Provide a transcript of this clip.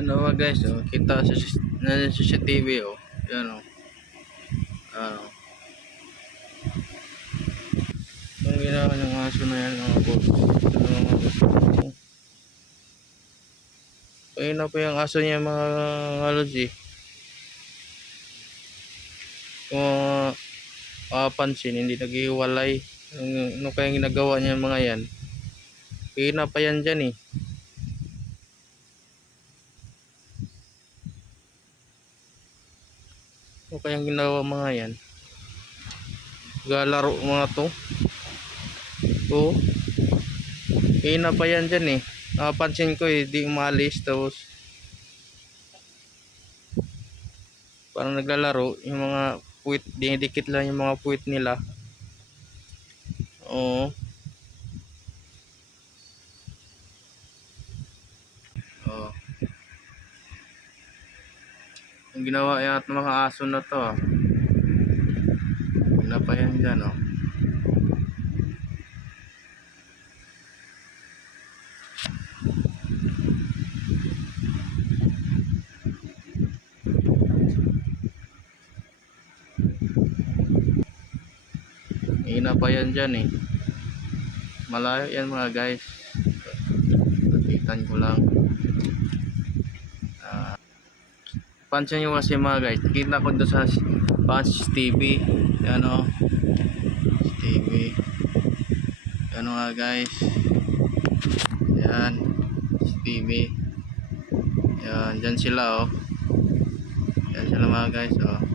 Ano mga guys, oh, kita sa CCTV, oh. Yan, oh. Ano. Ang ginawa ng aso na yan, mga boss. Ayun na po yung aso niya, mga ngalods, eh. Kung mapapansin, hindi naghiwalay. Ano kayang ginagawa niya mga yan? Kina pa yan dyan, eh. Ano kayang ginawa mga yan? Galaro mga to. Oo. Kina pa yan dyan, eh. Napansin ko, eh, di umalis. Tapos parang naglalaro. Yung mga puwit, dinidikit lang yung mga puwit nila. Oo. Oh. Ang ginawa yan at mga aso na to, ah. Kina pa yan dyan, oh. Hina pa yan dyan, eh. Malayo yan mga guys. Patitan ko lang. Pansin nyo kasi mga guys, kita ko doon sa CCTV. Yan, o. CCTV. Yan nga guys. Yan. CCTV. Yan. Dyan sila, oh. Yan sila mga guys, oh.